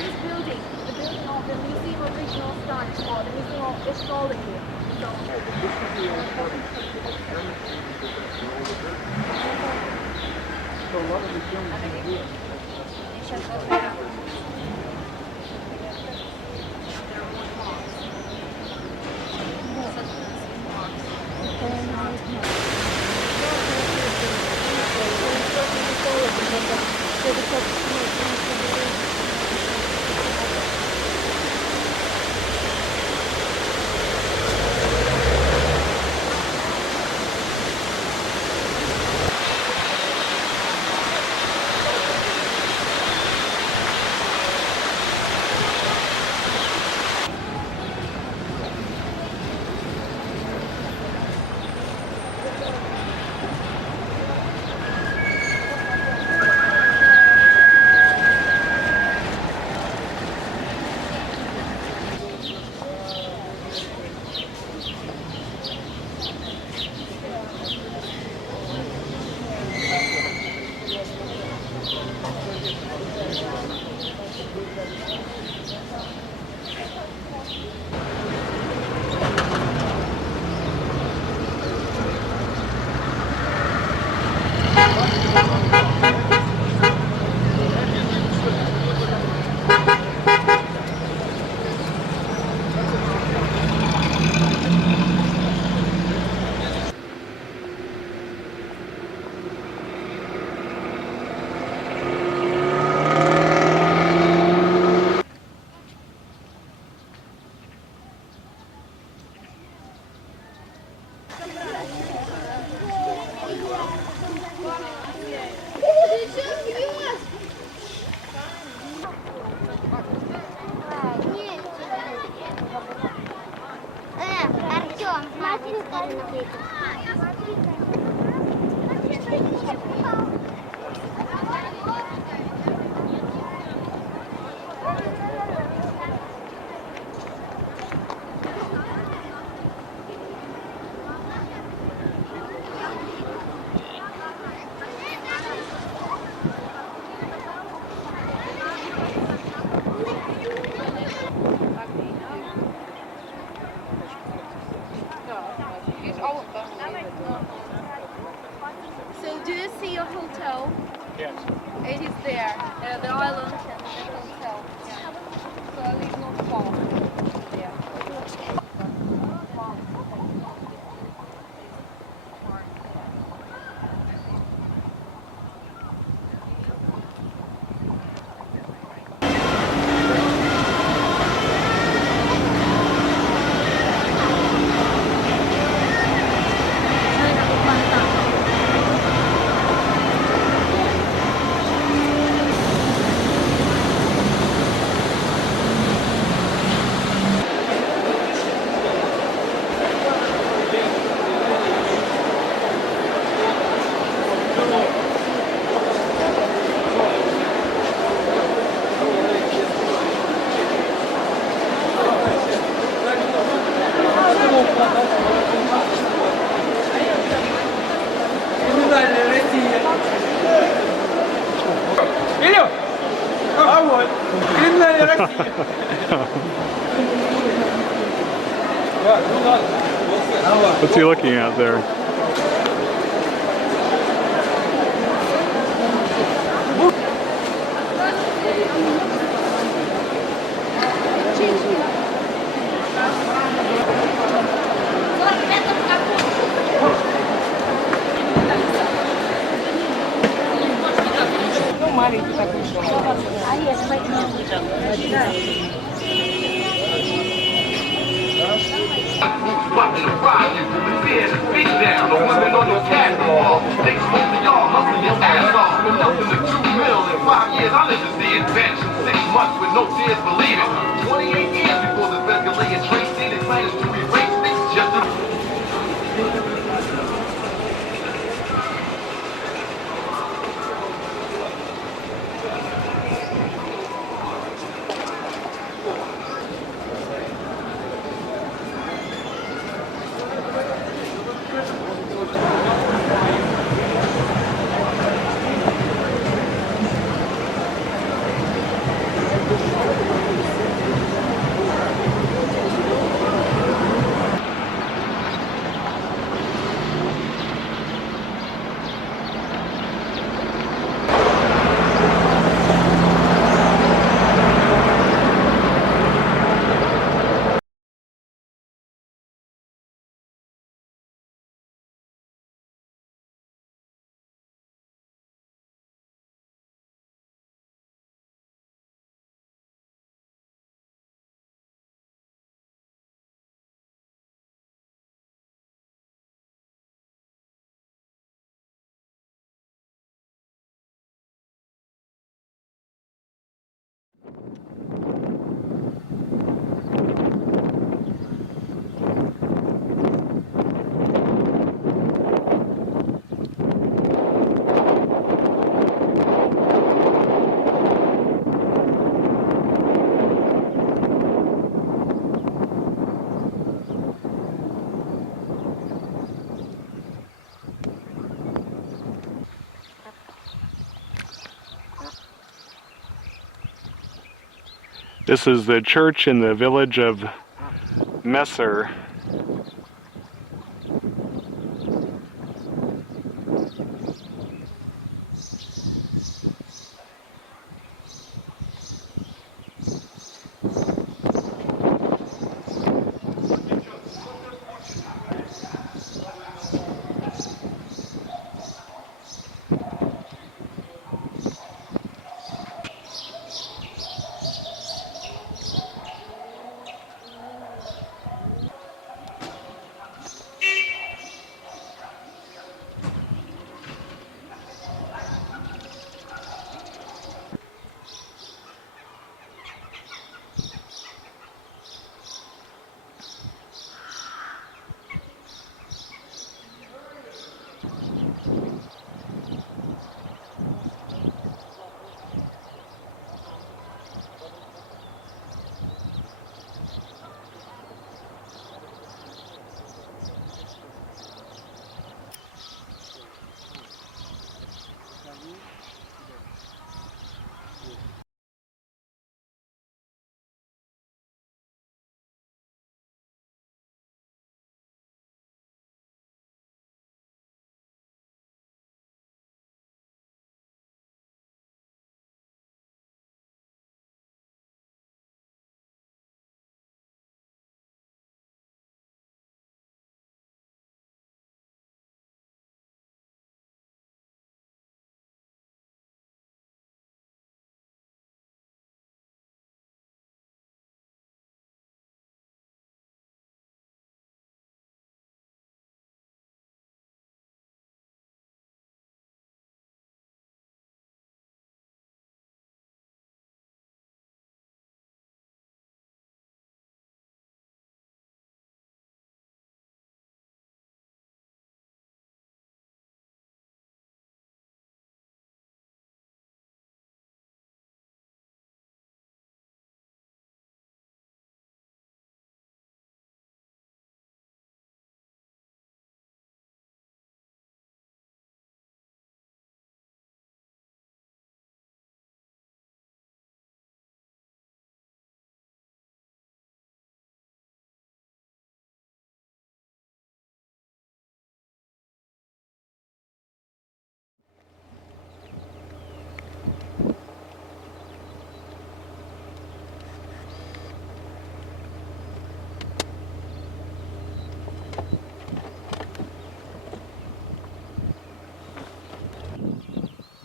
this building, the building of the Museum of Regional Studies, or the Museum of Astrology. So do you see your hotel? Yes. It is there, the island and the hotel. Yeah. So I live not far. Yeah. What's he looking at there? Watching the fry you, the fear the speak down, the women on your catwalk. They smoke to y'all, hustling your ass off. From nothing to 2 mil in 5 years, I live to see adventure. 6 months with no tears, believe it. 28 years before the Vescalayan traced in, it plans to erase things just to... This is the church in the village of Messer.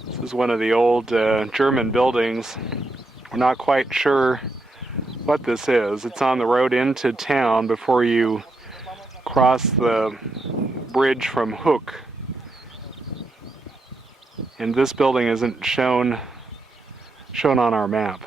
This is one of the old German buildings. We're not quite sure what this is. It's on the road into town before you cross the bridge from Hook. And this building isn't shown on our map.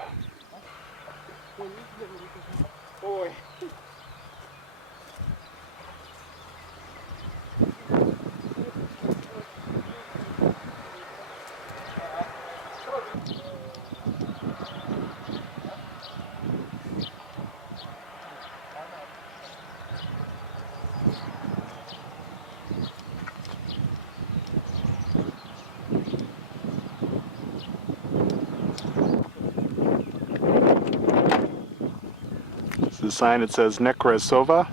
This is a sign that says Nekrasova.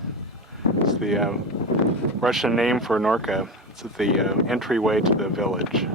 It's the Russian name for Norka. It's at the entryway to the village.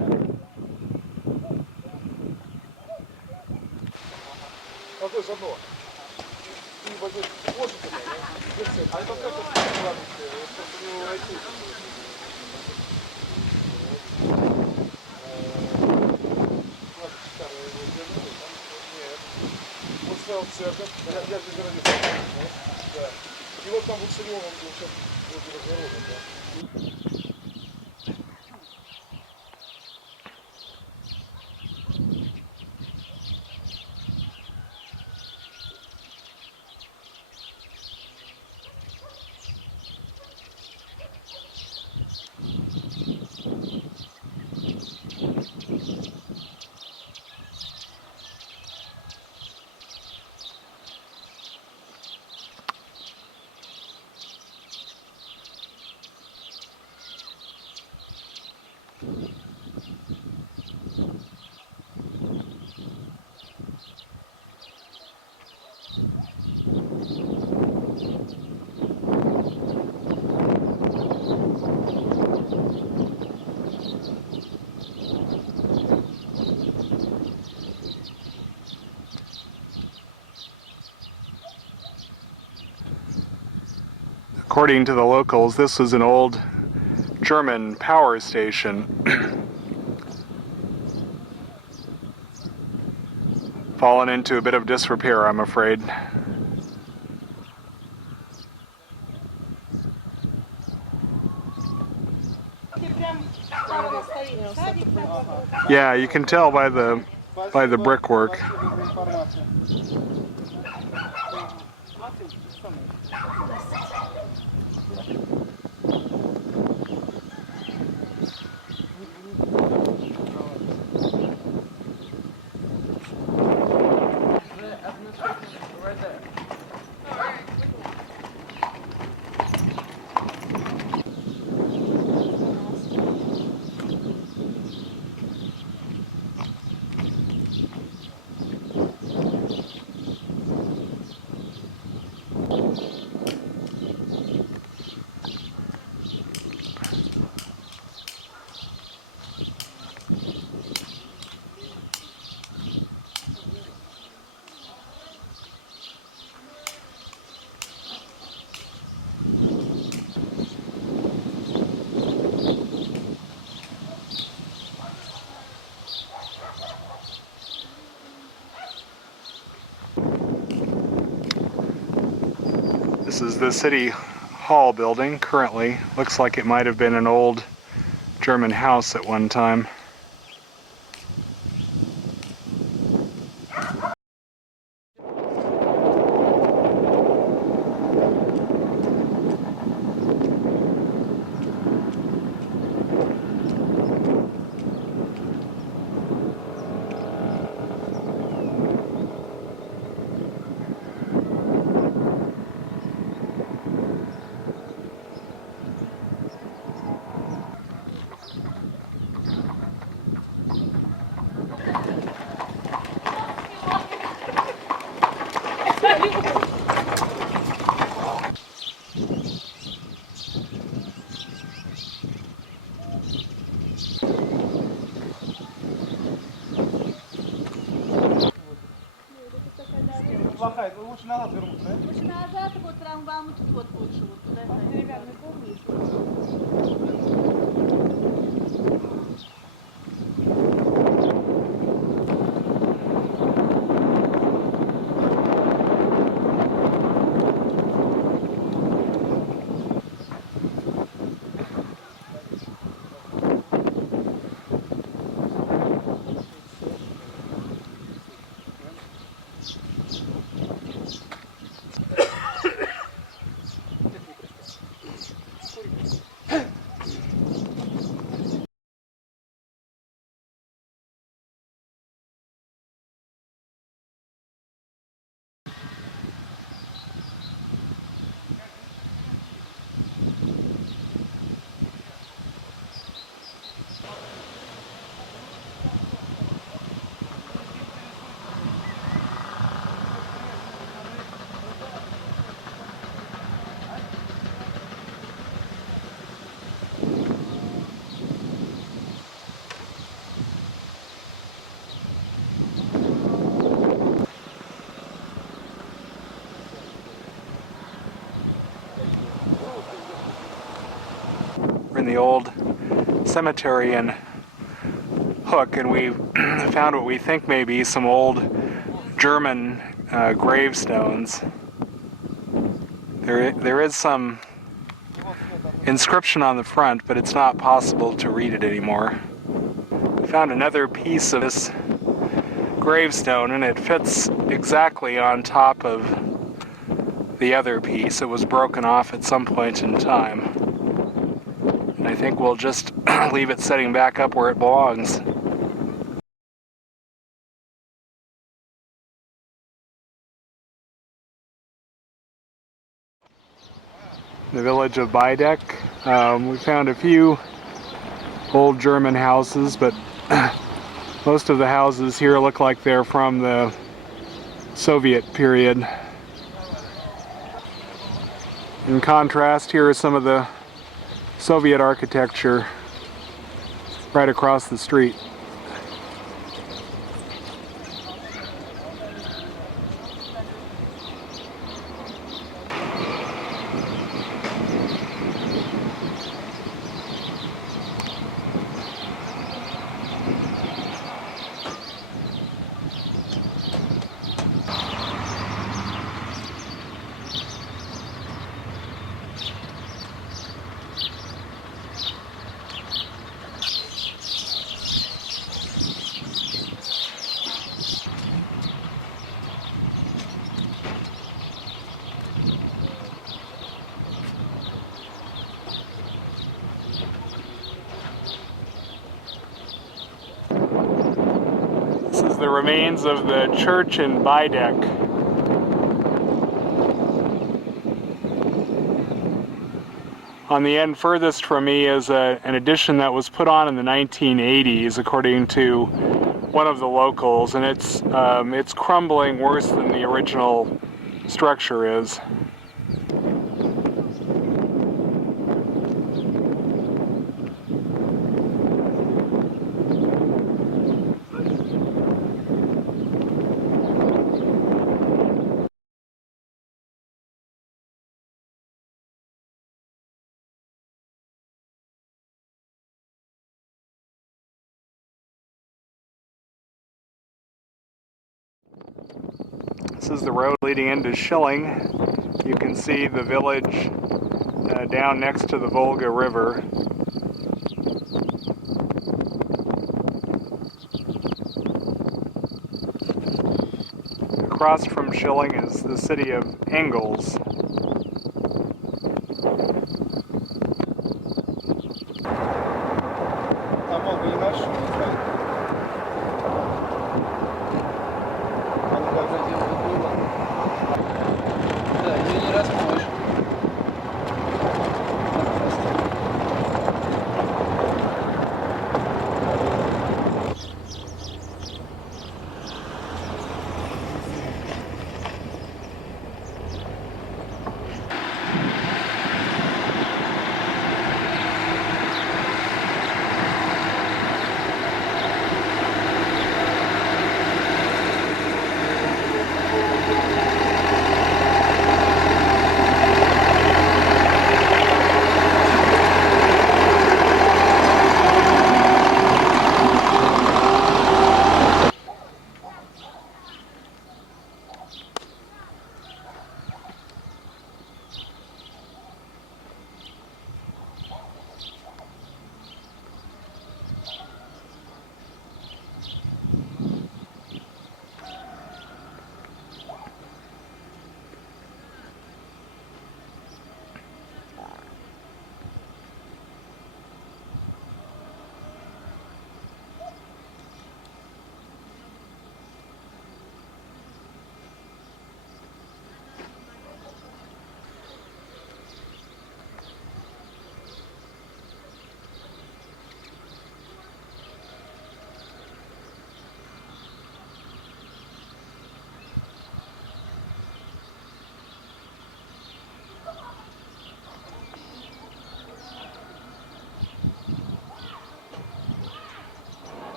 According to the locals, this was an old German power station. Fallen into a bit of disrepair, I'm afraid. Yeah, you can tell by the brickwork. This is the City Hall building currently. Looks like it might have been an old German house at one time. Лучше назад вернуться, да? Лучше назад, вот прям вам вот лучше. Вот туда. Ребят, не помните. In the old cemetery in Hook, and we found what we think may be some old German gravestones. There is some inscription on the front, but it's not possible to read it anymore. We found another piece of this gravestone, and it fits exactly on top of the other piece. It was broken off at some point in time. And I think we'll just leave it setting back up where it belongs. The village of Beideck. We found a few old German houses, but most of the houses here look like they're from the Soviet period. In contrast, here are some of the Soviet architecture right across the street. the remains of the church in Bidek. On the end furthest from me is an addition that was put on in the 1980s, according to one of the locals, and it's crumbling worse than the original structure is. This is the road leading into Schilling. You can see the village down next to the Volga River. Across from Schilling is the city of Engels. Там Волга не наш, не знаю. Да, ее не раскроешь.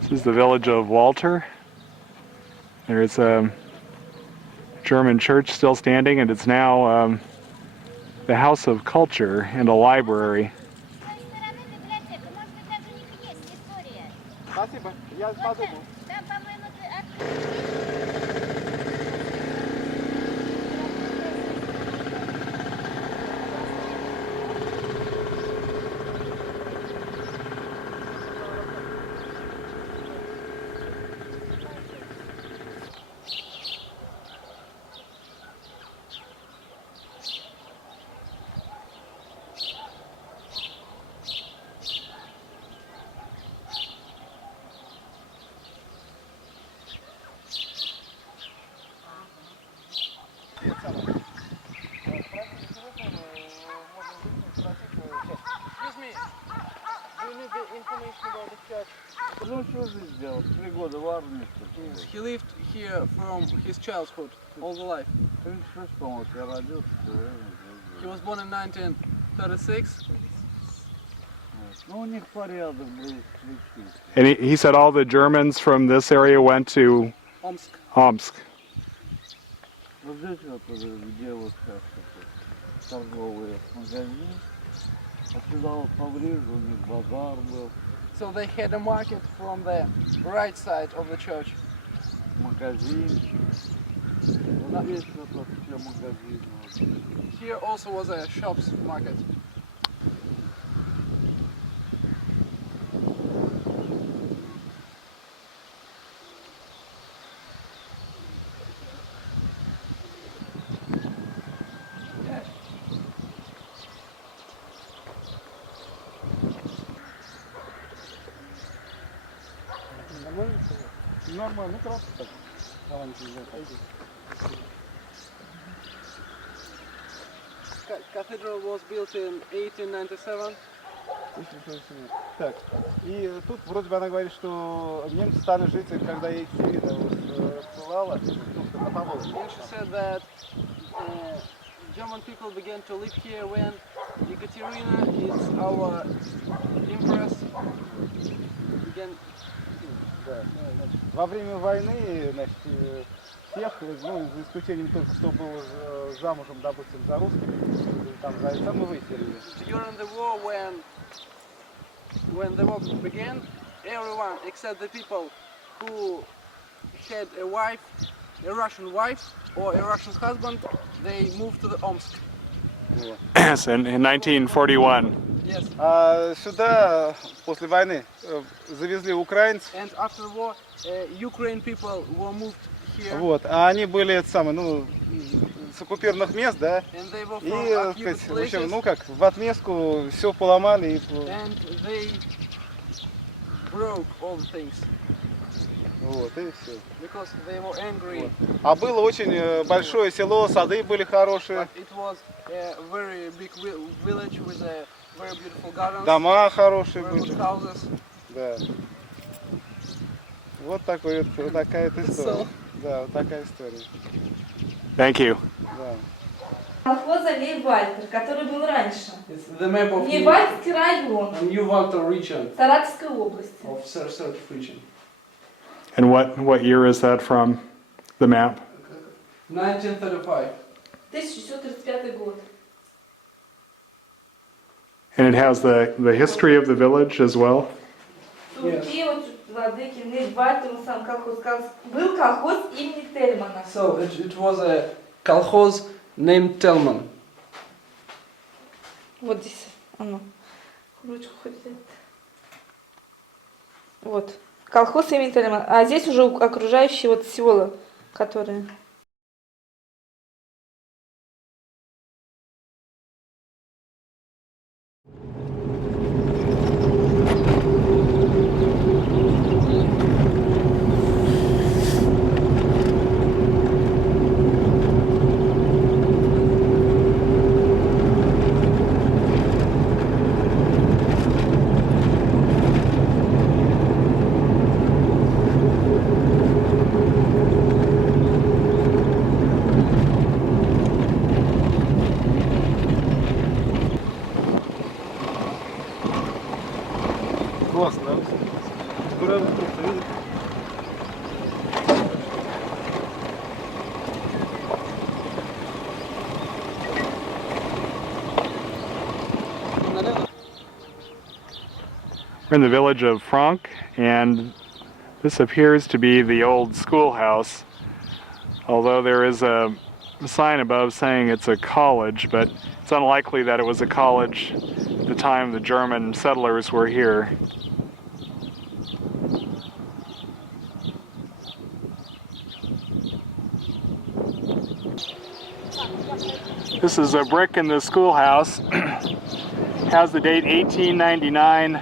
This is the village of Walter. There's a German church still standing, and it's now the House of Culture and a library. Спасибо, я подумал. Excuse me. Do you need the information about the church? Ну что здесь делать? 3 года в армии. He lived here from his childhood, all the life. 36, по-моему, я родился. He was born in 1936. Ну у них порядок был. And he said all the Germans from this area went to Omsk. Omsk. Вот здесь вот, где вот сейчас торговые магазины. А сюда вот поближе у них базар был. So they had a market from the right side of the church. Магазинчик. Вот здесь вот все магазины. Here also was a shops market. Нормально, кратко так. Cathedral was built in 1897. Так, и тут вроде бы она говорит, что немцы стали жить, когда Екатерина ссылала, по Волге. And she said that German people began to live here when Ekaterina, it's our empress, began. Да. Во время войны, значит, всех, ну, за исключением только, кто был замужем, допустим, за русскими, там, за это мы выселили. During the war, when the war began, everyone except the people who had a wife, a Russian wife or a Russian husband, they moved to the Omsk. Yes, in 1941. Yes. А сюда после войны завезли украинцев. And after the war, Ukraine people were moved here. Вот, а они были это самое, ну, с оккупированных мест, да? And they were И, from так occupied сказать, в общем, places. ну как, в отместку все поломали и And they broke all the things вот, и все. because they were angry. А было очень большое село, сады были хорошие, But it was a very big village with a very beautiful gardens, дома хорошие very были. good houses. Да. Вот такая вот история. Да, вот такая история. Thank you. Да. Колхоза Лейбальтер, который был раньше. It's the map of Лейбальтский район New Walter region Саратовской области. of Saratov region. And what year is that from, the map? 1935. 1635 год. And it has the history of the village as well? Турки, вот владыки Лейбальтер, он сам колхоз, был колхоз имени Тельмана. So it was a колхоз named Telman. Вот здесь, оно, ручку хоть взять. Вот, колхоз имени Тельмана. А здесь уже окружающие вот села, которые... Классно. Здорово, видите? We're in the village of Frank, and this appears to be the old schoolhouse, although there is a sign above saying it's a college, but it's unlikely that it was a college at the time the German settlers were here. This is a brick in the schoolhouse. Has the date 1899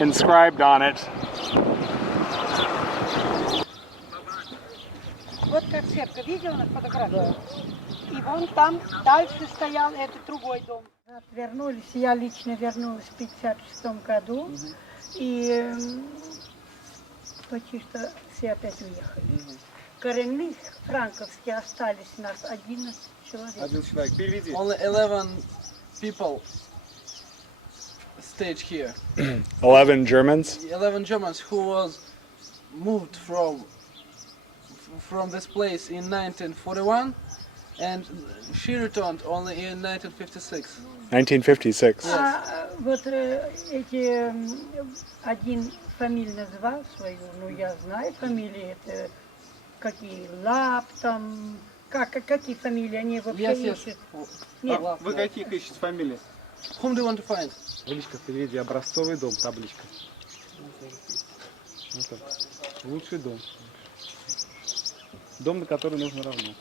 inscribed on it. Вот как церковь, видела на фотографии? И вон там дальше стоял этот другой дом. Вернулись, я лично вернулась в 1956 году, и почти что все опять уехали. Коренных франковских остались у нас 11 человек. Один человек, переведи. Only 11 people stayed here. 11 Germans? 11 Germans who was moved from this place in 1941, and she returned only in 1956. 1956. А вот эти, один фамилию назвал свою, ну я знаю фамилии, это какие, Лап там, какие фамилии, они вообще Yes. ищут. Нет, Вы каких ищете фамилии? Whom do you want to find? Табличка впереди, образцовый дом, табличка. Вот так. Лучший дом. Дом, на который нужно равнять.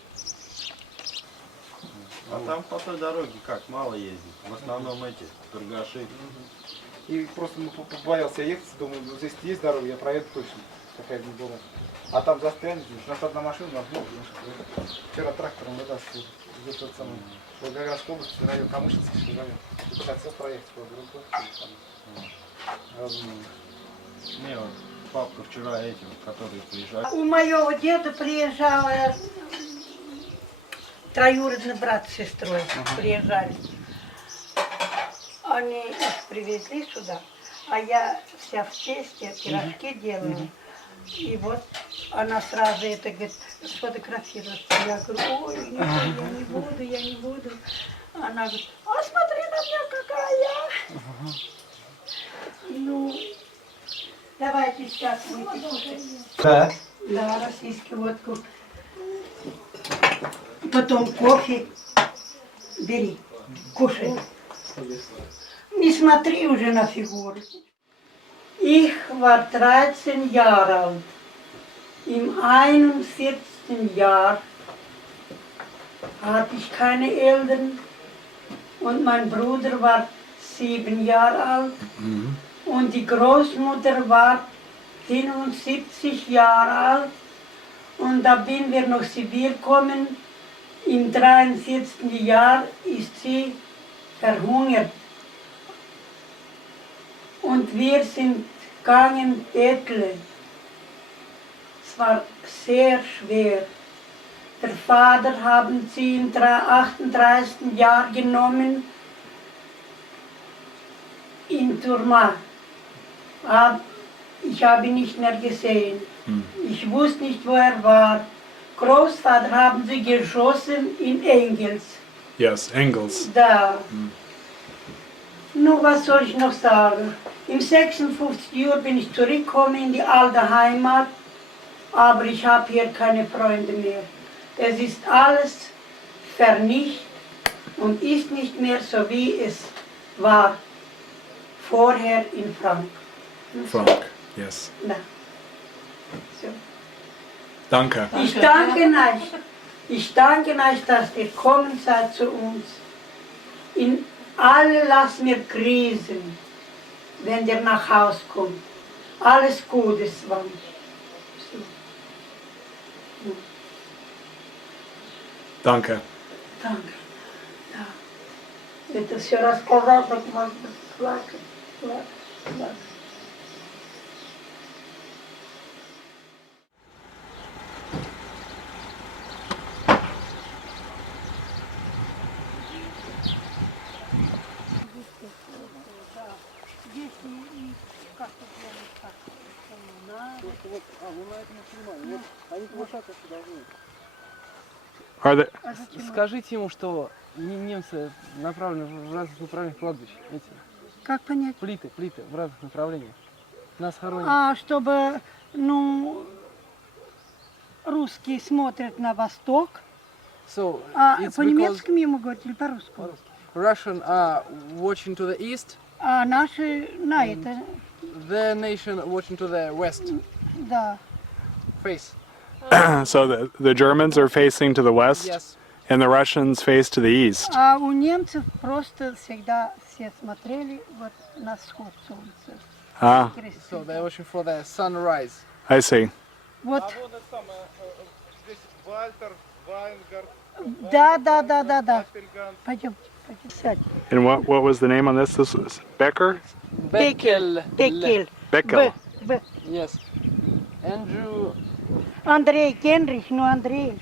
А там по той дороге как, мало ездит. В основном эти торгаши. И просто побоялся ехать, думаю, вот здесь есть дорога, я проеду точно. какая не была. А там застрянет, у нас одна машина, у нас много. Вчера трактором выдаст в тот самый Волгоградской области, район Камышинский район. Хотел проехать по группу. Разумею. Не, вот папка вчера этим, которые приезжали. У моего деда приезжал троюродный брат с сестрой. Приезжали. Они их привезли сюда, а я вся в тесте, пирожки делаю. И вот она сразу это говорит, сфотографировать. Я говорю, ой, нет, я не буду. Она говорит, а смотри на меня, какая я. Ну, давайте сейчас будете кушать. Да. Да, российскую водку. Потом кофе. Бери, кушай. Не смотри уже на фигуру. Ich war 13 Jahre alt. Im 41. Jahr hatte ich keine Eltern und mein Bruder war 7 Jahre alt und die Großmutter war 75 Jahre alt und da bin wir nach Sibir gekommen. Im 43. Jahr ist sie verhungert. Und wir sind gegangen betteln. Es war sehr schwer. Der Vater haben sie im 38. Jahr genommen in Turma. Ich habe ihn nicht mehr gesehen. Ich wusste nicht, wo er war. Großvater haben sie geschossen in Engels. Yes, Engels. Da. Nun, was soll ich noch sagen? Im 56 Jahr bin ich zurückgekommen in die alte Heimat, aber ich habe hier keine Freunde mehr. Es ist alles vernichtet und ist nicht mehr so, wie es war vorher in Frank. Frank, yes. Na. So. Danke. Ich danke euch, dass ihr gekommen seid zu uns. In alle lasst mir grüßen, wenn ihr nach Haus kommt. Alles Gute вам. Danke. Danke. Да. Это все рассказать, так можно плакать. Are there, Скажите ему, что немцы направлены в разных направлениях кладбищ. Эти Как понять? плиты в разных направлениях. Нас хоронят. А чтобы, русские смотрят на восток, So, а it's по-немецки ему говорить или по-русски? Russian are watching to the east, А наши на это, their nation watching to the west да. face. so the Germans are facing to the west Yes. and the Russians face to the east. А у немцев просто всегда все смотрели вот на сход солнца. Ah, So they're watching for the sunrise. I see. Вот, Вот это самое, здесь Вальтер, Вайнгард, да. Пойдем, сядь. And what was the name on this? This was Becker? Beckel. Beckel. Yes. Andrew. Андрей, Генрих, Андрей.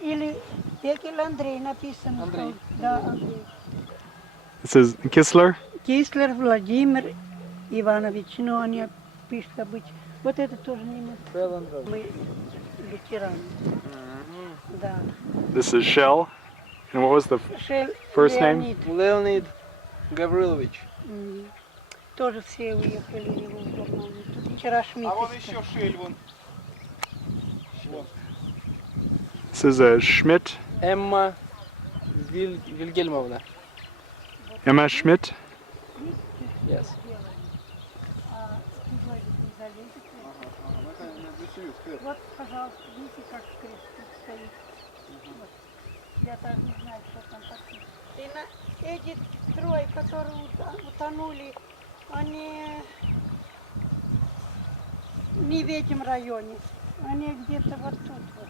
Или Беккел Андрей написано. Андрей. Да, Андрей. This is Kistler? Кислер Владимир Иванович, они пишут обычно. Вот это тоже немец. Мы ветераны. Да. This is Shell. And what was the Шель first name? Леонид. Leonid Gavrilovich. Тоже все уехали его в Германию. Вчера Шмидт. а вон еще Шель, вон. This is Schmidt. Emma Vilgelmovna. Emma Schmidt. Yes. Вот, пожалуйста, видите, как крест стоит. Вот. Я даже не знаю, что там такое. И эти трое, которые утонули, они не в этом районе. Они где-то вот тут вот.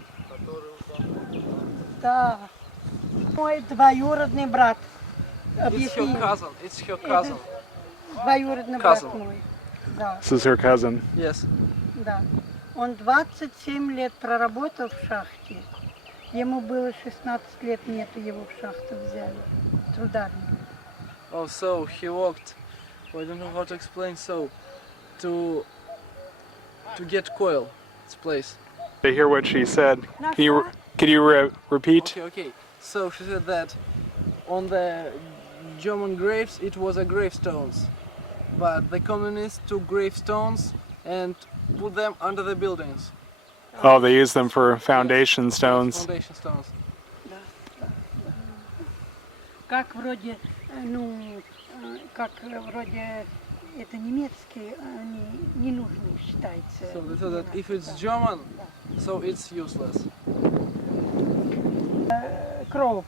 Да. Мой двоюродный брат. It's her cousin. It's her cousin. Двоюродный Cousin. брат мой. Да, This is her cousin. Yes. да. Он 27 лет проработал в шахте. Ему было 16 лет, нету его в шахту взяли. Трударник. Oh, so he worked. I don't know how to explain. So, to get coal, this place. To hear what she said, can you repeat? Okay. So she said that on the German graves it was a gravestones, but the communists took gravestones and put them under the buildings. Oh, they use them for foundation stones. Foundation stones. Как вроде, ну, как вроде это немецкие, они не нужны считается. So they said that if it's German, so it's useless. Kroop.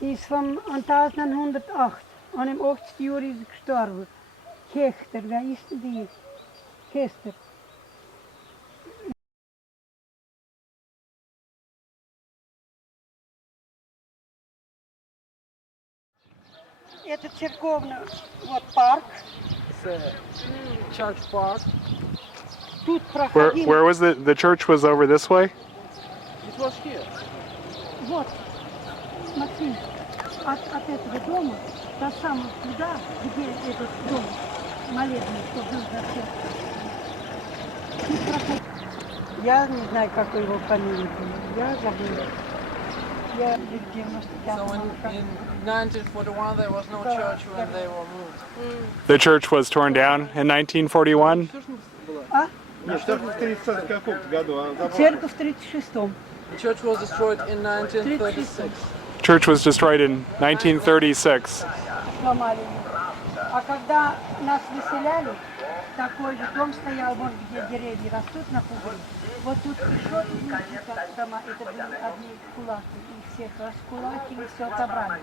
Is van 1808. Aan hem 8 jaar is gestorven. Hechter, waar is die? Hester. Это церковный вот парк. It's a church park. Тут проходили. Where was the church was over this way? It was here. Вот, смотри, от этого дома до самого туда, где этот дом молебный, что был за церковью. Тут проходит. Я не знаю, как его фамилия была, я забыла. Я в 95 So in 1941 there was no church when they were moved. The church was torn down in 1941. А? Нет, церковь в 30 каком году? Церковь в 36-м. The church was destroyed in 1936. Church was destroyed in 1936. Сломали ее. А когда нас выселяли, такой же дом стоял, вот где деревья растут на пугре. Вот тут еще тут дома, это были одни кулаки. И всех раскулакили, все отобрали.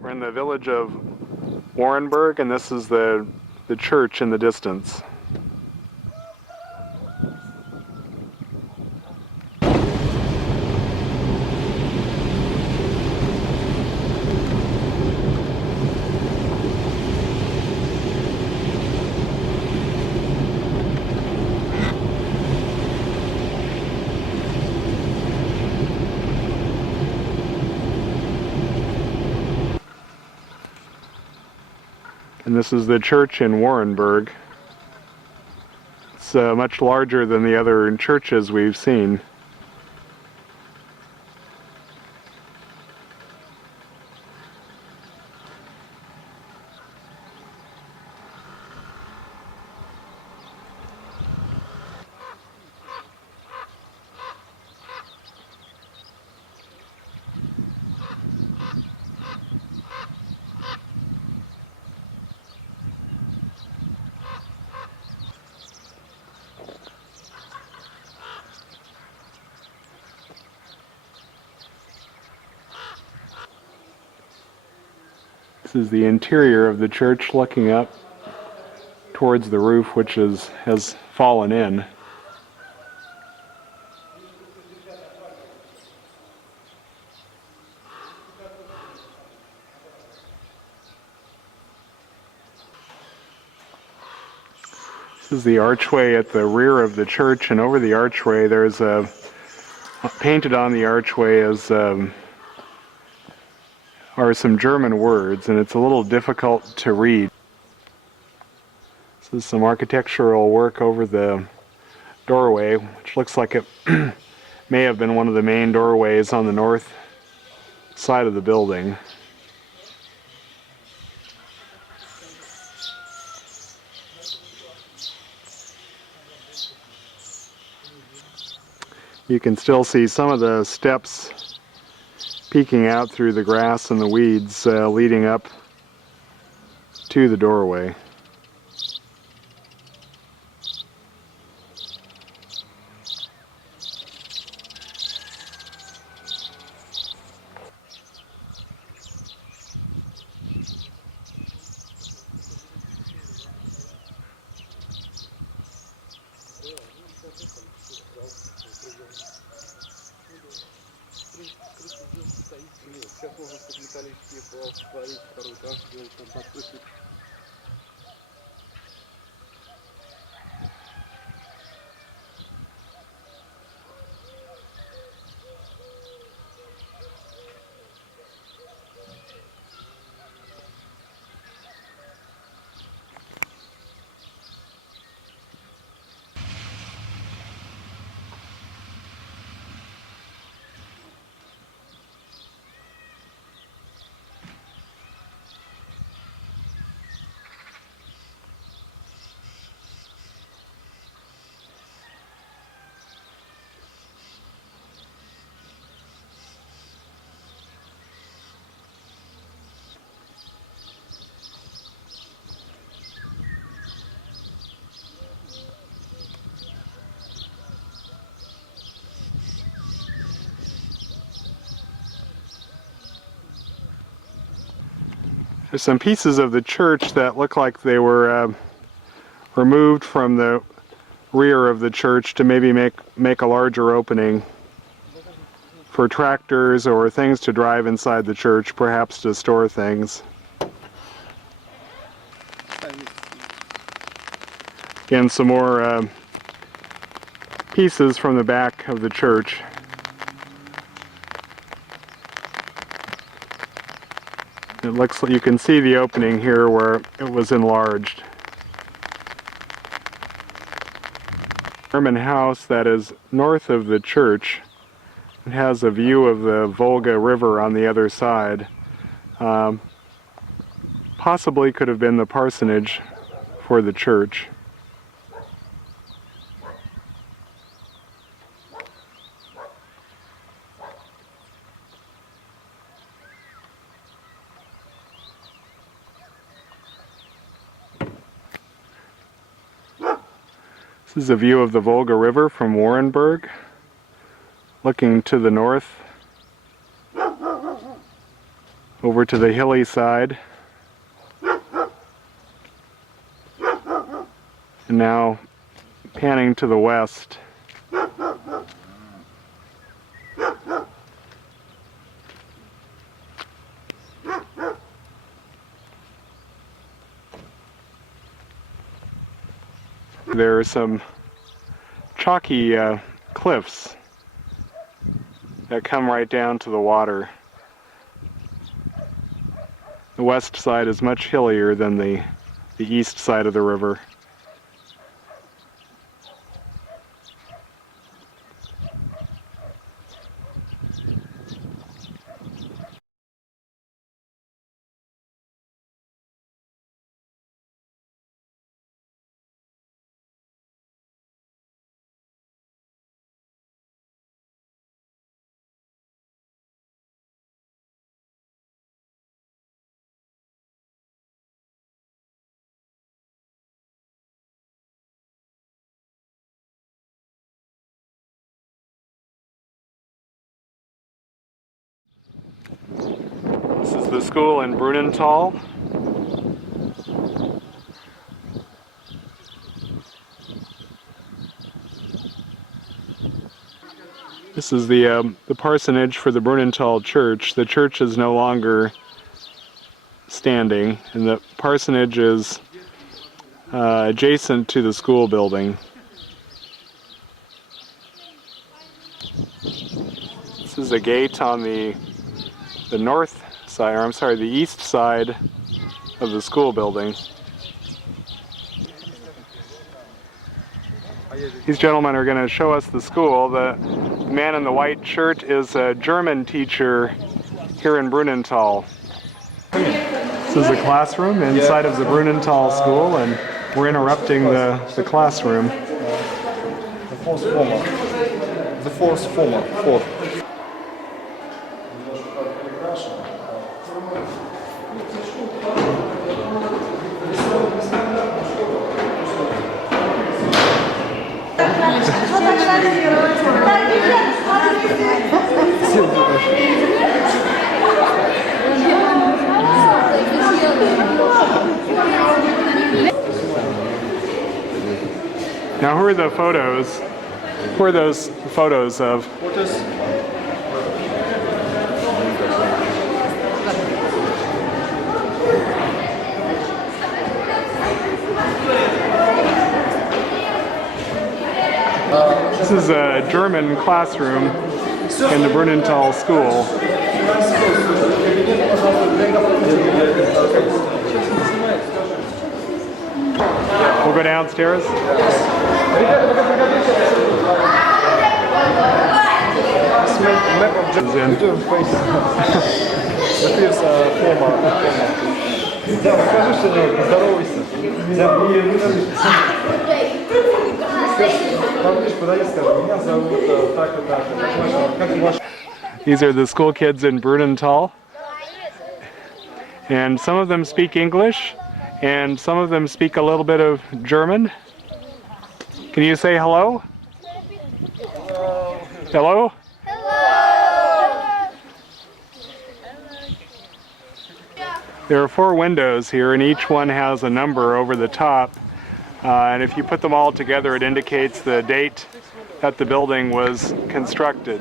We're in the village of Warrenburg, and this is the church in the distance. And this is the church in Warrenburg. It's much larger than the other churches we've seen. This is the interior of the church looking up towards the roof, which has fallen in. This is the archway at the rear of the church, and over the archway there's painted on the archway are some German words, and it's a little difficult to read. This is some architectural work over the doorway, which looks like it may have been one of the main doorways on the north side of the building. You can still see some of the steps peeking out through the grass and the weeds leading up to the doorway. There's some pieces of the church that look like they were removed from the rear of the church to maybe make a larger opening for tractors or things to drive inside the church, perhaps to store things. Again, some more pieces from the back of the church. It looks like you can see the opening here where it was enlarged. German house that is north of the church. It has a view of the Volga River on the other side. Possibly could have been the parsonage for the church. This is a view of the Volga River from Warrenburg, looking to the north, over to the hilly side, and now panning to the west. There are some chalky cliffs that come right down to the water. The west side is much hillier than the east side of the river. This is the school in Brunnenthal. This is the parsonage for the Brunnenthal church. The church is no longer standing, and the parsonage is adjacent to the school building. This is a gate on the north side, or I'm sorry, the east side of the school building. These gentlemen are going to show us the school. The man in the white shirt is a German teacher here in Brunnenthal. This is a classroom inside of the Brunnenthal school, and we're interrupting the classroom. The fourth former. Fourth. Now, who are the photos? Who are those photos of? This is a German classroom in the Brunnenthal school. We'll go downstairs. These are the school kids in Brunnenthal, and some of them speak English, and some of them speak a little bit of German. Can you say hello? Hello? There are 4 windows here, and each one has a number over the top. And if you put them all together, it indicates the date that the building was constructed.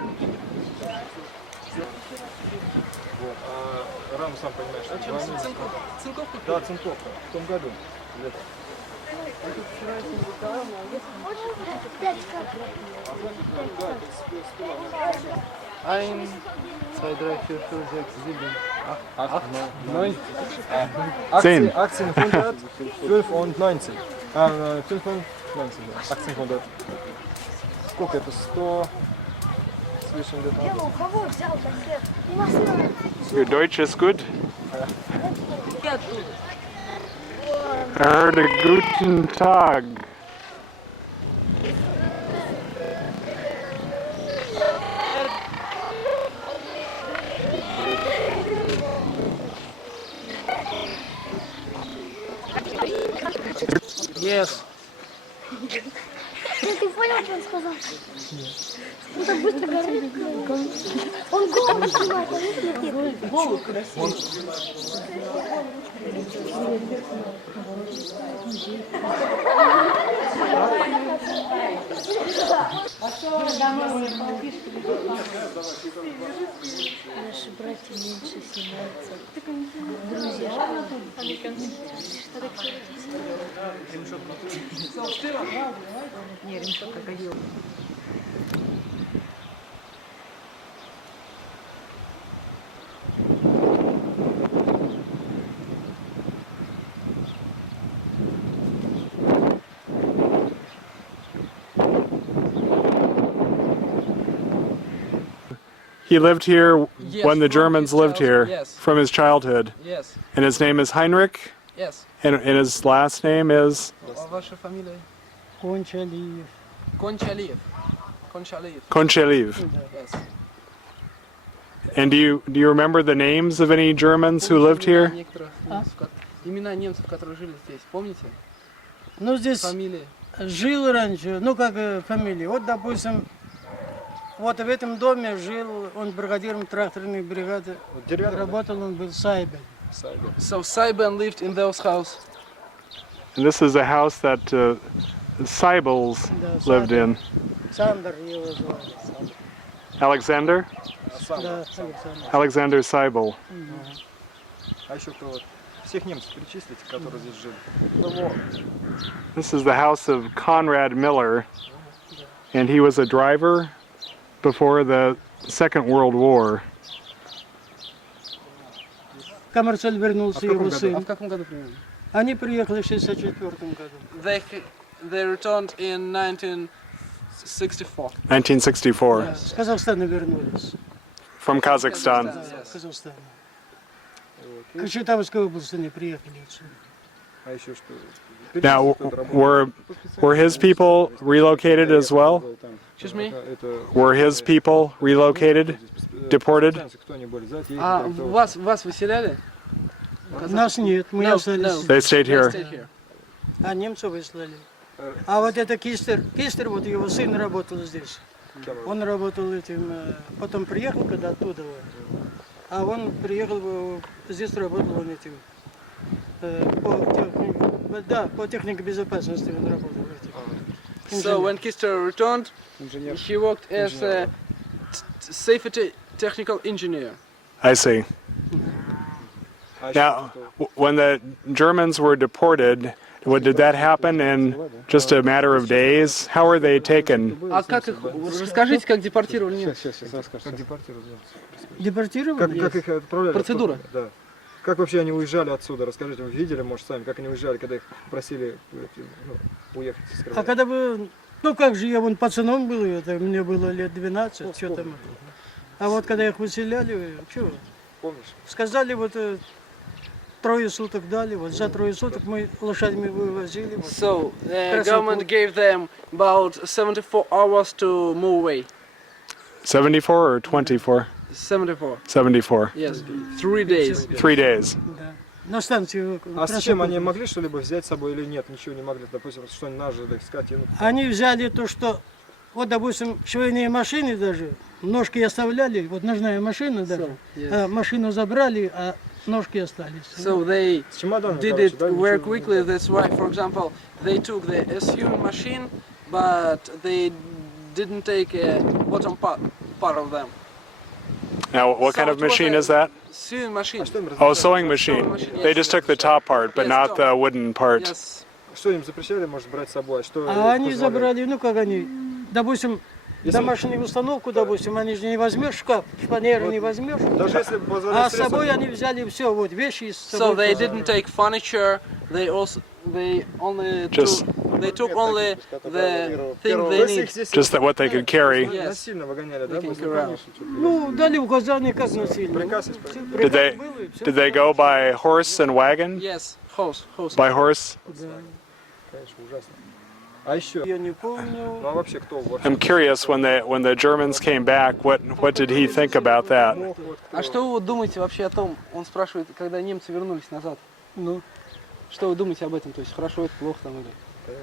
Ein, zwei, drei, vier, fünf, sechs, sieben, acht, neun, 10. 1812 und 19. 95, 1800. Сколько это? 100 с лишним лет назад. Your Deutsch is good? I heard a guten Tag. Yes. Ты понял, что он сказал? Он так быстро говорит. Он голову снимает, а голову красиво. Наши братья меньше снимаются. Друзья. Не, ремешок как одел. He lived here Yes, when the from Germans his lived here, childhood, yes. from his childhood. Yes. And his name is Heinrich, Yes. and his last name is Ваша фамилия? Кончалиев. Кончалиев. Кончалиев. Konchaliv. Yes. And do you remember the names of any Germans who lived here? Имена немцев, которые жили здесь, помните? Ну, здесь Фамилии. жил раньше, ну, как фамилия. Вот, допустим, вот в этом доме жил он бригадиром тракторной бригады. Работал он был Сайбен. So Saiben lived in those house. And this is a house that Seibels lived in. Сандер его звали. Alexander? Да, Александр. Alexander Seibel. А еще кто? Всех немцев перечислите, которые здесь жили. This is the house of Conrad Miller, and he was a driver before the Second World War. Коммерциаль вернулся его сын. В каком году примерно? Они приехали в 1964 году. They returned in 1964. 1964, С Казахстана вернулись. from Kazakhstan. Да, в Казахстане. К Читамской области они приехали отсюда. А еще что? Now, were his people relocated as well? Excuse me? Were his people relocated, deported? А вас выселяли? Нас нет, мы No, остались no. здесь. They stayed They here. stayed here. А немцев выслали. А вот это Кистер, вот его сын работал здесь. Он работал этим, потом приехал, когда оттуда, а он приехал, здесь работал он этим, по технике безопасности он работал. So when Kister returned, he worked as a safety technical engineer. I see. Now, when the Germans were deported, did that happen in just a matter of days? How were they taken? А как их, расскажите, как депортировали немцев? Сейчас расскажу. Как депортировали? Депортировали? Как их отправляли? Процедура. Да. Как вообще они уезжали отсюда? Расскажите, вы видели, может, сами, как они уезжали, когда их просили уехать из страны? А когда бы, ну как же, я вон пацаном был, это, мне было лет 12, что там. А вот когда их выселяли, что? Помнишь? Сказали, вот 3 суток дали, вот за 3 суток мы лошадьми вывозили. Вот. So the government gave them about 74 hours to move away. 74 or 24? 74. 74. Yes, 3 days. 3 days. Да. На станцию. А с чем они могли что-либо взять с собой или нет? Ничего не могли, допустим, что-нибудь нажить, скотину? Они взяли то, что, вот, допустим, швейные машины даже, ножки оставляли, вот ножная машина даже, а машину забрали, а ножки остались. So they did it very quickly. That's why, for example, they took the sewing machine, but they didn't take a bottom part of them. Now, what kind of machine is that? Sewing machine. Oh, sewing machine. They just took the top part, but not the wooden part. Yes. Что им запрещали, может, брать с собой? Что А они забрали, ну как они, допустим, домашнюю установку, допустим, они же не возьмешь, шкаф, шпанеры не возьмешь, Даже если а с собой они взяли все, вот вещи с So собой. they didn't take furniture. They only took only the thing they need. Just what they could carry. Насильно выгоняли, да? Ну, дали указания, как насильно. Did they go by horse and wagon? Yes, horse. By horse? Конечно, ужасно. А еще? Я не помню. Ну а вообще кто? I'm curious when the Germans came back, what did he think about that? А что вы думаете вообще о том? Он спрашивает, когда немцы вернулись назад. Ну. Что вы думаете об этом? То есть хорошо это, плохо там или?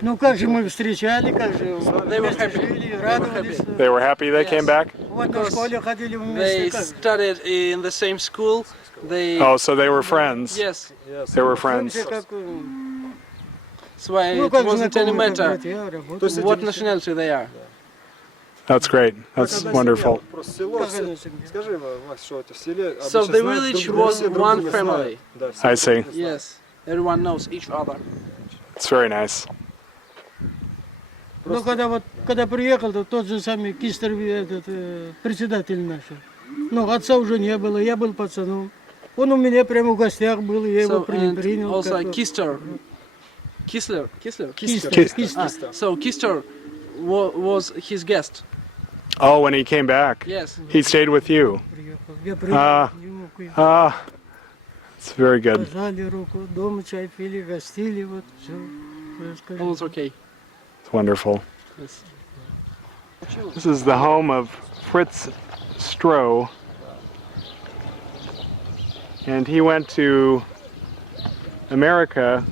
Ну как же мы встречали, как же They were happy. жили, радовались. They were happy they came back? Вот на школе ходили They вместе. Как? studied in the same school. They Oh, so they were friends. yes. They were friends. Как, That's why ну it как wasn't any знакомые, как matter братья, работали. what nationality they are. That's great. That's wonderful. Просто село, скажи, Макс, что это в селе So the village was one family. I see. Yes, everyone knows each other. It's very nice. Ну когда приехал, то тот же самый Кистер, этот председатель наш. Ну отца уже не было, я был пацаном. Он у меня прямо в гостях был, я его принял. Also Kister. Kisler. So Kister was his guest. Oh, when he came back? Yes. He stayed with you? It's very good. Пожали руку, дома чай пили, гостили, вот все. All was okay. It's wonderful. Yes. This is the home of Fritz Stroh. And he went to America